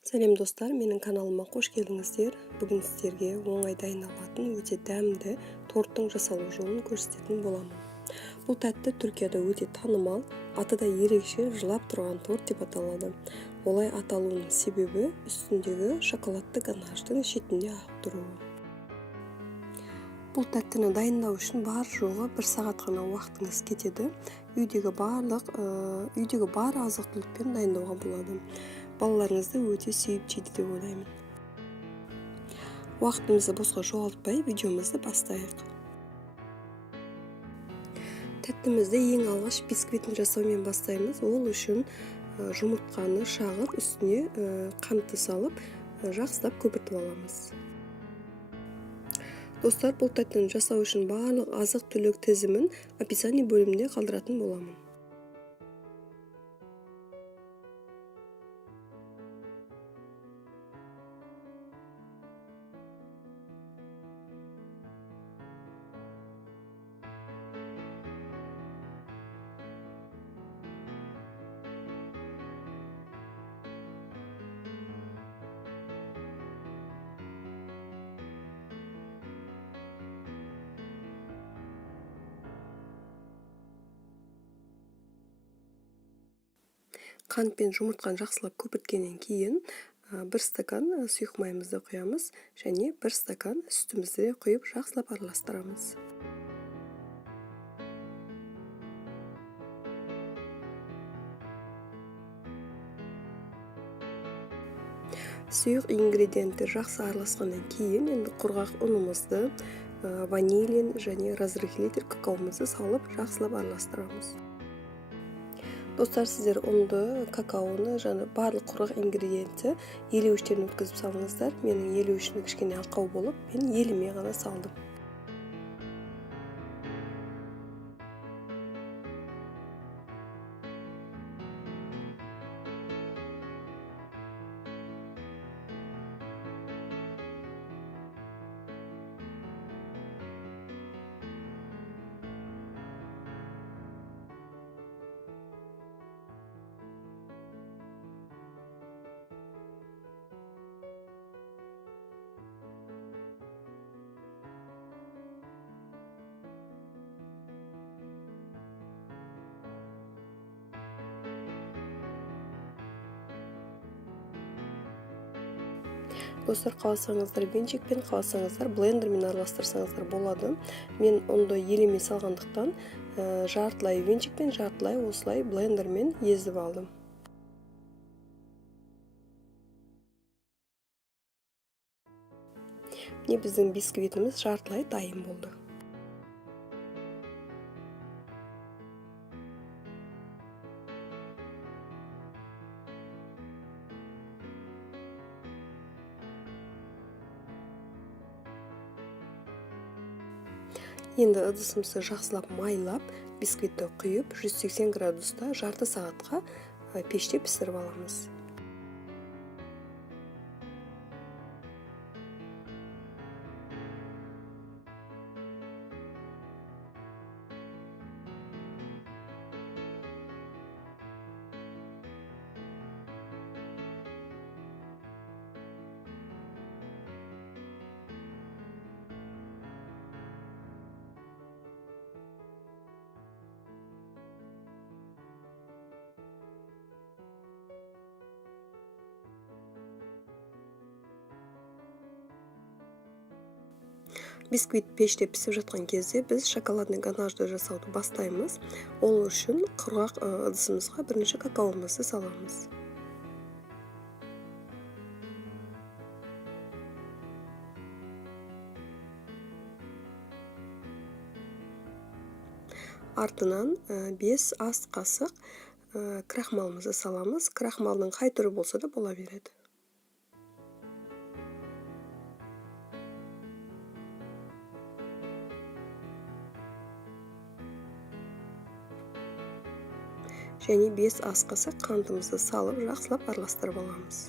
Сәлем достар, менің каналыма қош келдіңіздер. Бүгін сіздерге оңай дайындалатын өте дәмді торттың жасалу жолын көрсететін боламын. Бұл тәтті Түркияда өте танымал, аты да ерекше жылап тұрған торт деп аталады. Олай аталуының себебі үстіндегі шоколадты ганаждың шетінде ақ тұруы. Бұл тәттіні дайындау үшін бар жоғы 1 сағат қана уақытыңыз кетеді. Үйдегі бар азық-түлікпен дайындауға болады. Балаларыңызды өте сүйіп жейді деп ойлаймын. Уақытымызды босқа жоғалтпай, видеомызды бастайық. Тәттімізді ең алғаш бисквитін жасаумен бастаймыз. Ол үшін жұмыртқаны шағып, үстіне қантты салып, жақсылап көпіртіп аламыз. Достар, бұл тәттіні жасау үшін барлық азық-түлік тізімін описание бөлімінде қалдыратын боламын. Қант пен жұмыртқаны жақсылап көпірткеннен кейін 1 стакан сұйық майымызды құямыз және 1 стакан сүтімізді құйып жақсылап араластырамыз. Сұйық ингредиенттер жақсы араласқаннан кейін енді құрғақ ұнымызды, ванилин және разрыхлитель какаомызды салып жақсылап араластырамыз. Достар, сіздер ұнды, какаоны және барлық құрғақ ингредиентті елеуіштен өткізіп салыңыздар. Менің елеуішім кішкене ақау болып, мен еліме ғана салдым. Достар, қаласаңыздар венчикпен, қаласаңыздар блендермен араластырсаңыздар болады. Мен ұнды елеме салғандықтан жартылай венчикпен, жартылай осылай блендермен езіп алдым. Міне біздің бисквитіміз жартылай дайын болды. Енді ыдысымызды жақсылап майлап, бисквитті құйып, 180 градуста жарты сағатқа пеште пісіріп аламыз. Бисквит пеште пісіп жатқан кезде біз шоколадный ганажды жасауды бастаймыз. Ол үшін құрғақ ыдысымызға бірінші какаомызды саламыз. Артынан 5 ас қасық крахмалымызды саламыз. Крахмалдың қай түрі болса да бола береді. Және 5 ас қасық қантымызды салып, жақсылап араластырып аламыз.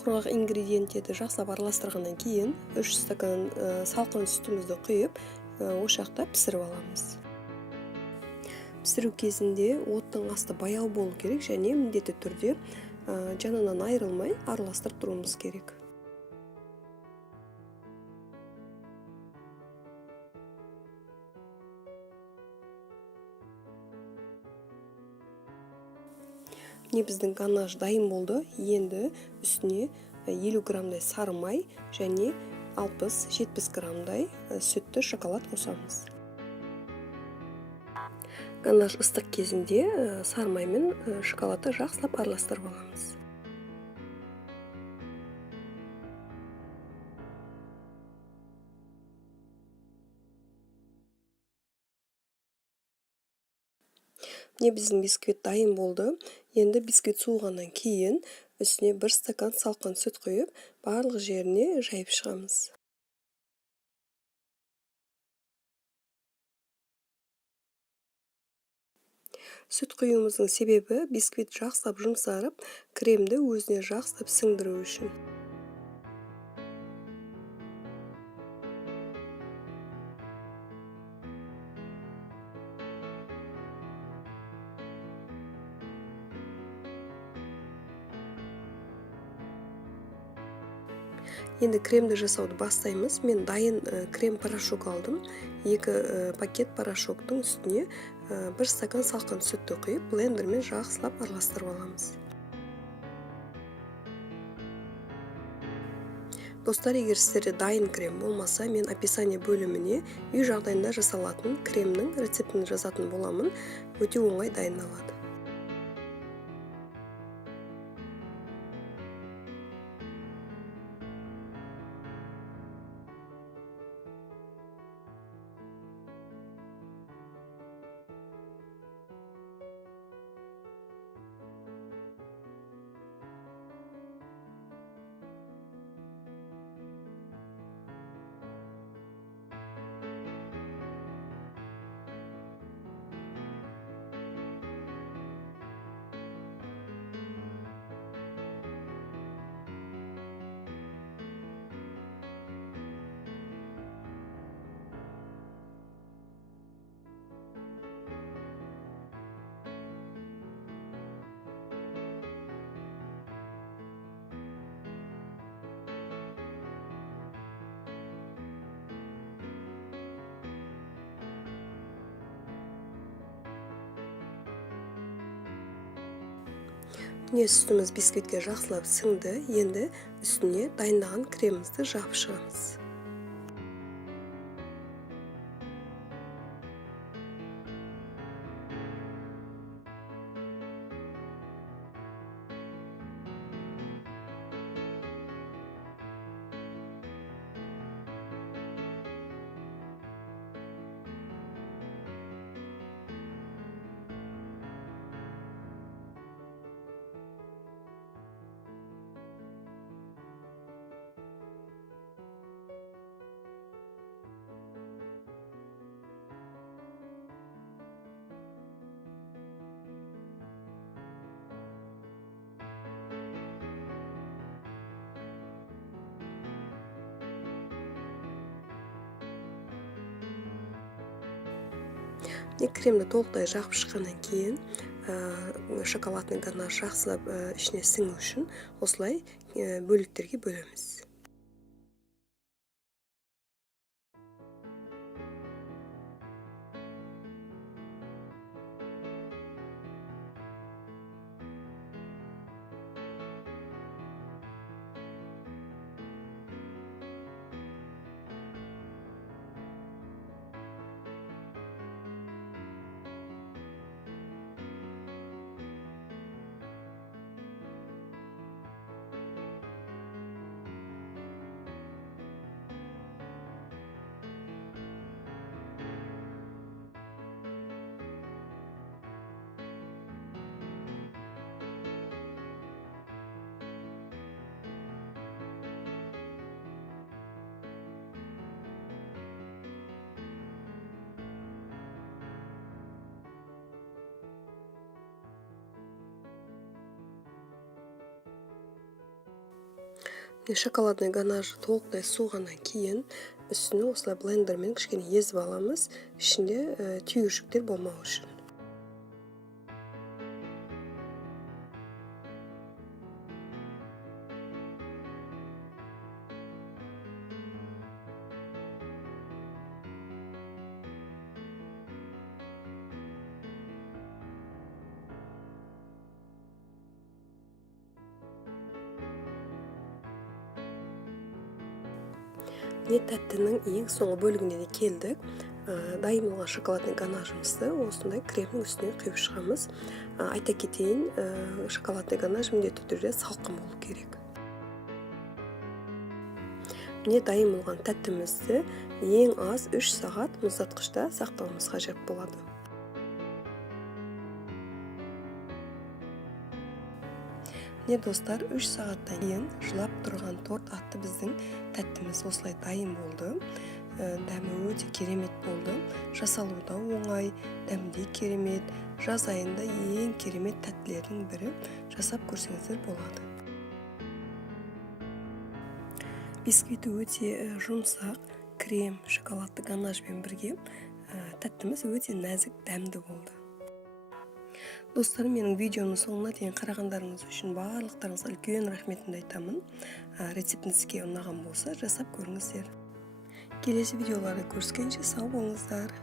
Кургак ингредиенттерди жакшылап аралаштыргандан кийин 3 стакан салкын сүтүбүздү куюп, ошакта писирип аламыз. Писирүү кезинде оттун асты баяу болуу керек және міндетті түрдө жанынан айрылмай араластырып туруубуз керек. Міне биздин ганаш дайым болду. Енді үстүнө 50 граммдай сары май және 60-70 граммдай сүттүү шоколад кособуз. Ганаш ыстык кезинде сары май менен шоколадты жакшылап араластырып аламыз. Міне биздин бисквит дайым болду. Енді бисквит суугандан кийин үстүнө 1 стакан салкын сүт куюп, барлык жерине жайып чыгабыз. Сүт куюубуздун себеби бисквит жакшылап жумшарып, кремди өзүнө жакшылап сиңдирүү үчүн. Енді кремди жасауды баштайбыз. Мен дайын крем порошок алдым. 2 пакет порошоктун үстүнө 1 стакан салкын сүттү куюп, блендермен жакшылап араластырып аламыз. Достор, эгер сиздерде дайын крем болмаса, мен описание бөлүмүнө үй жагдайында жасалатын кремдин рецептин жазатын боламын. Өтө оңой дайындалат. Міне сүтүбүз бисквитке жакшылап сиңди. Енді үстүнө дайындаган кремибизди жаап чыгабыз. Кремди толуктай жагып чыккандан кийин шоколадный ганаш жакшылап ичине сиңүү үчүн осулай бөлүктерге бөлөбүз. Шоколадный ганажы толықтай суығаннан кейін үстіне осылай блендермен кішкене езіп аламыз, ішінде түйіршіктер болмау үшін. Тәттінің ең соңғы бөлігіне де келдік. Дайындалған шоколадный ганажымызды осындай кремнің үстіне құйып шығамыз. Айта кетейін, шоколадный ганаж міндетті түрде салқын болу керек. Дайын болған тәттімізді ең аз 3 сағат мұздатқышта сақтауымыз қажет болады. Достар, 3 сағаттан кейін жылап тұрған торт атты біздің тәттіміз осылай дайын болды. Дәмі өте керемет болды. Жасалуы да оңай, дәмі де керемет. Жаз айында ең керемет тәттілердің бірі, жасап көрсеңіздер болады. Бисквиті өте жұмсақ, крем, шоколадты ганажбен бірге тәттіміз өте нәзік, дәмді болды. Достарым, менің видеоның соңына дейін қарағандарыңыз үшін барлықтарыңызға үлкен рахметімді айтамын. Рецептін сізге ұнаған болса, жасап көріңіздер. Келесі видеоларды көріскенше сау болыңыздар.